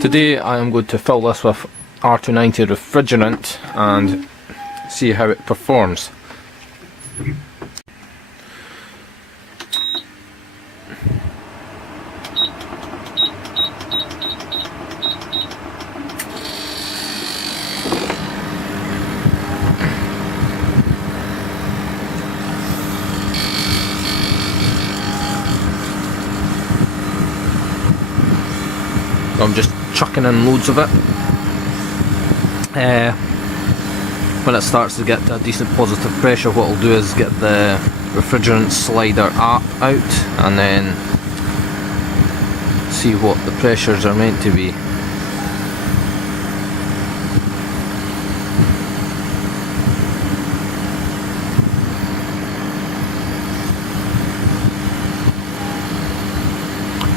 Today I am going to fill this with R290 refrigerant and see how it performs. I'm just chucking in loads of it. When it starts to get to a decent positive pressure, what I'll do is get the refrigerant slider up out and then see what the pressures are meant to be.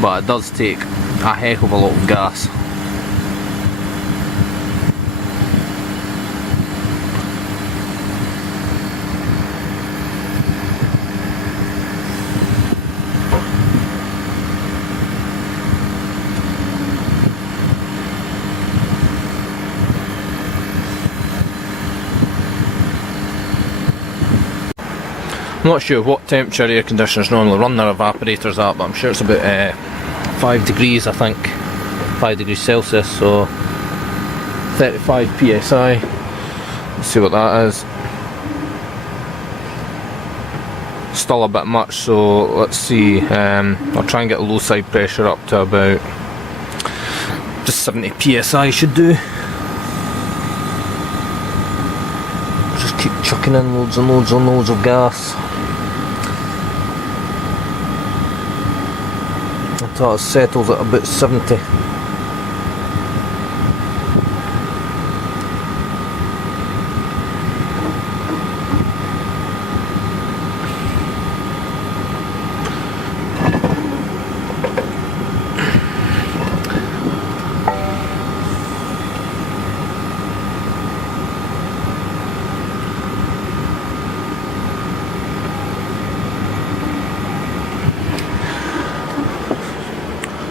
But it does take a heck of a lot of gas. I'm not sure what temperature air conditioners normally run their evaporators at, but I'm sure it's about 5 degrees, I think, 5 degrees Celsius, so 35 psi. Let's see what that is. Still a bit much, so let's see. I'll try and get the low side pressure up to about just 70 psi should do. Just keep chucking in loads and loads and loads of gas until it settles at about 70.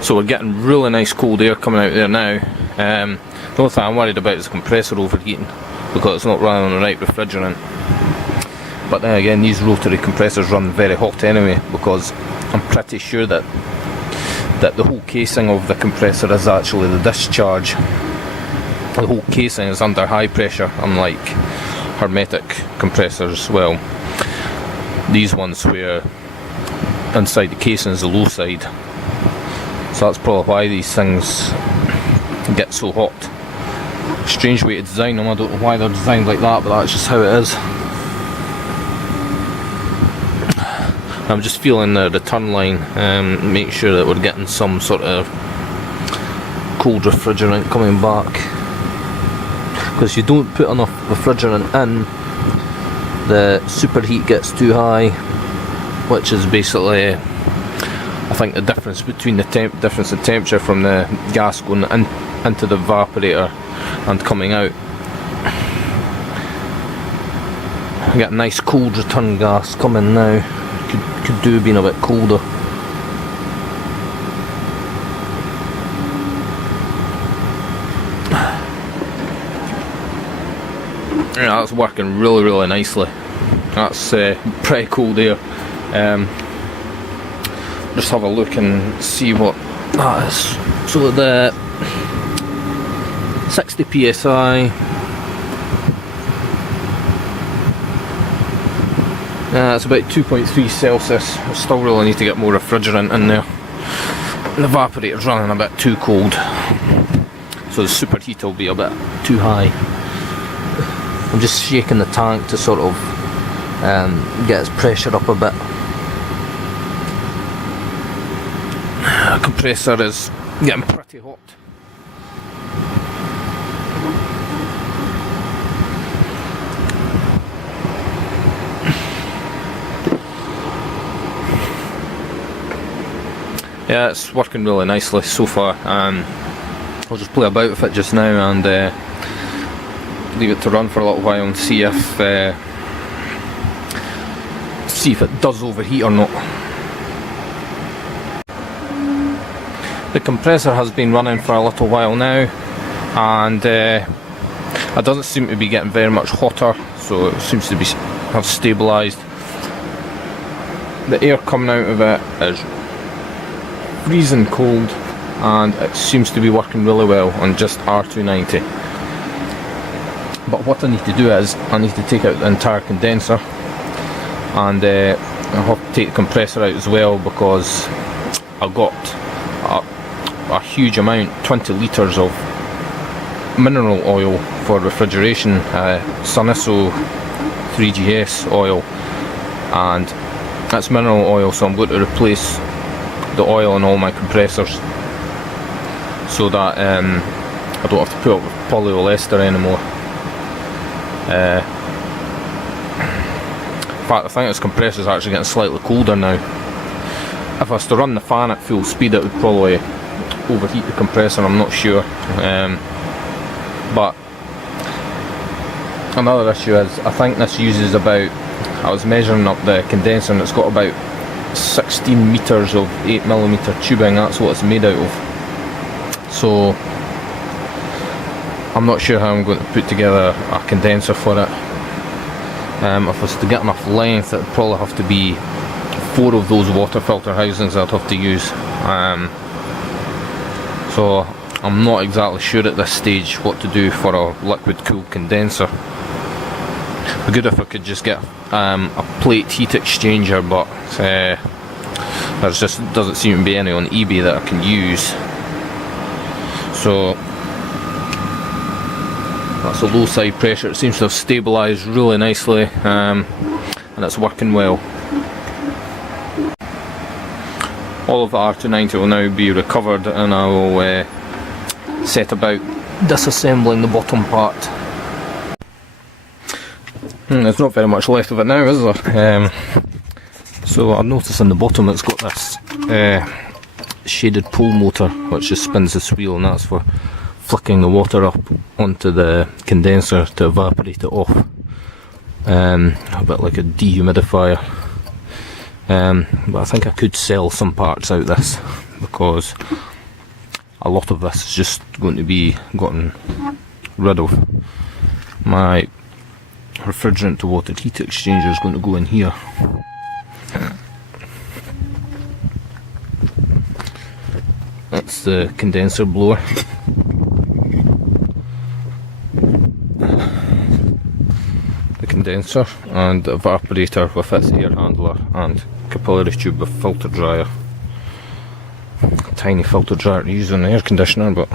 So we're getting really nice cold air coming out there now. The only thing I'm worried about is the compressor overheating because it's not running on the right refrigerant. But then again, these rotary compressors run very hot anyway, because I'm pretty sure that the whole casing of the compressor is actually the discharge. The whole casing is under high pressure, unlike hermetic compressors. Well, these ones where inside the casing is the low side. So that's probably why these things get so hot. Strange way to design them, I don't know why they're designed like that, but that's just how it is. I'm just feeling the return line, make sure that we're getting some sort of cold refrigerant coming back. Because if you don't put enough refrigerant in, the superheat gets too high, which is basically, I think, the difference between the difference in temperature from the gas going into the evaporator and coming out. We get nice cold return gas coming now. Could do being a bit colder. Yeah, that's working really nicely. That's pretty cold air. Just have a look and see what that is. So the 60 psi. It's about 2.3 Celsius. I still really need to get more refrigerant in there. The evaporator's running a bit too cold, so the superheat will be a bit too high. I'm just shaking the tank to sort of get its pressure up a bit. The compressor is getting pretty hot. Yeah, it's working really nicely so far. I'll just play about with it just now and leave it to run for a little while and see if it does overheat or not. The compressor has been running for a little while now, and it doesn't seem to be getting very much hotter, so it seems to have stabilised. The air coming out of it is freezing cold, and it seems to be working really well on just R290. But what I need to do is I need to take out the entire condenser, and I have to take the compressor out as well, because I've got a huge amount, 20 litres of mineral oil for refrigeration, Soniso 3GS oil, and that's mineral oil, so I'm going to replace the oil in all my compressors so that I don't have to put up with polyester anymore. In fact, I think this compressor is actually getting slightly colder now. If I was to run the fan at full speed, it would probably overheat the compressor, I'm not sure. But another issue is, I think this uses about, I was measuring up the condenser and it's got about 16 metres of 8mm tubing, that's what it's made out of. So I'm not sure how I'm going to put together a condenser for it. If I was to get enough length, it would probably have to be 4 of those water filter housings I'd have to use. So I'm not exactly sure at this stage what to do for a liquid cooled condenser. It'd be good if I could just get a plate heat exchanger, but there just doesn't seem to be any on eBay that I can use. So that's a low side pressure. It seems to have stabilised really nicely, and it's working well. All of the R290 will now be recovered, and I will set about disassembling the bottom part. There's not very much left of it now, is there? So I've noticed on the bottom it's got this shaded pole motor which just spins this wheel, and that's for flicking the water up onto the condenser to evaporate it off. A bit like a dehumidifier. But I think I could sell some parts out of this, because a lot of this is just going to be gotten rid of. My refrigerant to water heat exchanger is going to go in here. That's the condenser blower. The condenser and the evaporator with its air handler and capillary tube with filter dryer. A tiny filter dryer to use on the air conditioner, but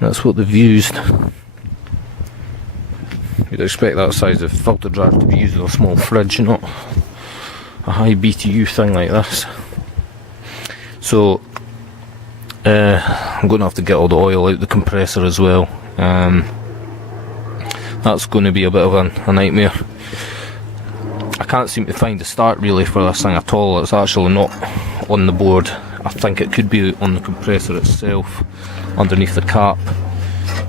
that's what they've used. You'd expect that size of filter dryer to be used in a small fridge, not a high BTU thing like this. So I'm going to have to get all the oil out the compressor as well. That's going to be a bit of a nightmare. I can't seem to find the start relay for this thing at all. It's actually not on the board. I think it could be on the compressor itself, underneath the cap.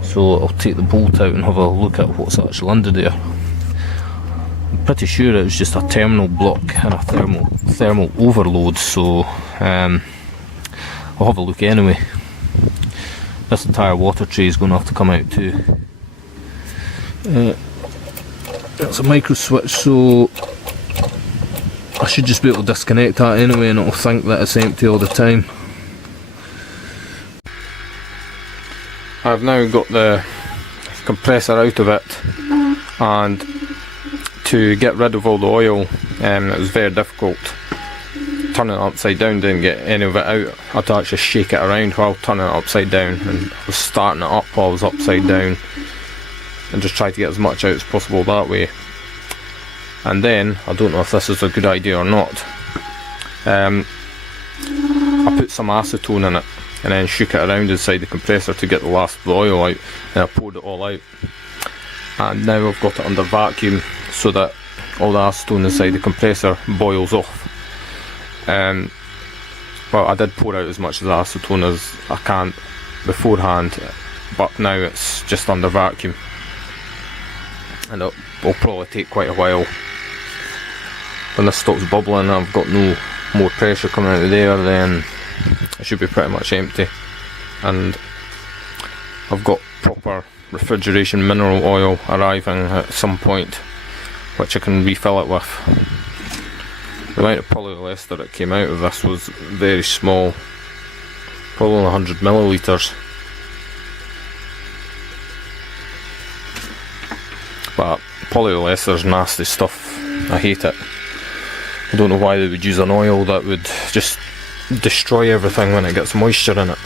So I'll take the bolt out and have a look at what's actually under there. I'm pretty sure it was just a terminal block and a thermal overload, so I'll have a look anyway. This entire water tray is going to have to come out too. It's a micro switch, so I should just be able to disconnect that anyway, and it'll think that it's empty all the time. I've now got the compressor out of it, and to get rid of all the oil, it was very difficult. Turning it upside down didn't get any of it out. I had to actually shake it around while turning it upside down, and I was starting it up while I was upside down, and just try to get as much out as possible that way. And then, I don't know if this is a good idea or not, I put some acetone in it and then shook it around inside the compressor to get the last of the oil out, and I poured it all out. And now I've got it under vacuum so that all the acetone inside the compressor boils off. Well, I did pour out as much of the acetone as I can beforehand, but now it's just under vacuum, and it will probably take quite a while. When this stops bubbling, I've got no more pressure coming out of there, then it should be pretty much empty. And I've got proper refrigeration mineral oil arriving at some point, which I can refill it with. The amount of polyester that came out of this was very small, probably 100 millilitres. But polyester's nasty stuff. I hate it. I don't know why they would use an oil that would just destroy everything when it gets moisture in it.